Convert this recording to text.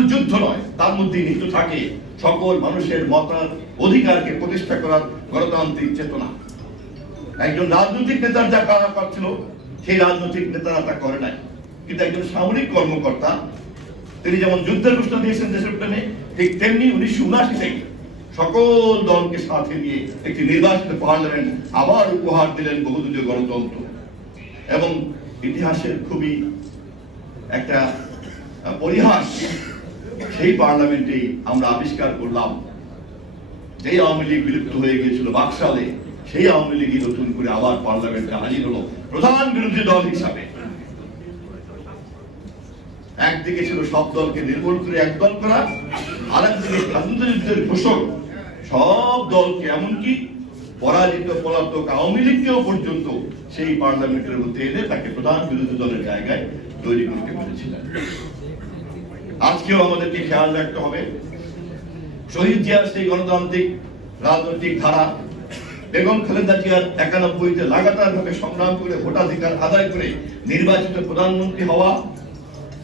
শুধু যুদ্ধ নয়, তার মধ্যে নিহিত থাকে সকল মানুষের মতার অধিকারকে প্রতিষ্ঠা করার গণতান্ত্রিক চেতনা। একজন রাজনৈতিক নেতার যা করা করছিল, সেই রাজনৈতিক নেতারা তা করে নাই। কিন্তু একজন সামরিক কর্মকর্তা তিনি যেমন যুদ্ধের ঘোষণা দিয়েছেন দেশের প্রেমে, ঠিক তেমনি 1979 থেকে সকল দলকে সাথে নিয়ে একটি নির্বাচিত পার্লামেন্ট আবার উপহার দিলেন বহুদলীয় গণতন্ত্র। এবং ইতিহাসের খুবই একটা পরিহাস, সেই পার্লামেন্টেই আমরা আবিষ্কার করলাম যেই আওয়ামী লীগ বিলুপ্ত হয়ে গিয়েছিল বাকশালে, সেই আওয়ামী লীগই নতুন করে আবার পার্লামেন্টে হাজির হলো প্রধান বিরোধী দল হিসাবে। একদিকে ছিল সব দলকে নির্মূল করে একদল করা, আর একদিকে স্বাধীনতা যুদ্ধের ঘোষক সব দলকে, এমনকি পরাজিত পলাতক আওয়ামী লীগকেও পর্যন্ত সেই পার্লামেন্টের মধ্যে এনে তাকে প্রধান বিরোধী দলের জায়গায় তৈরি করতে পেরেছিলেন। আজকেও আমাদেরকে খেয়াল রাখতে হবে শহীদ জিয়ার সেই গণতান্ত্রিক রাজনৈতিক ধারা, বেগম খালেদা জিয়ার 91-তে লাগাতার ভাবে সংগ্রাম করে ভোটাধিকার আদায় করে নির্বাচিত প্রধানমন্ত্রী হওয়া,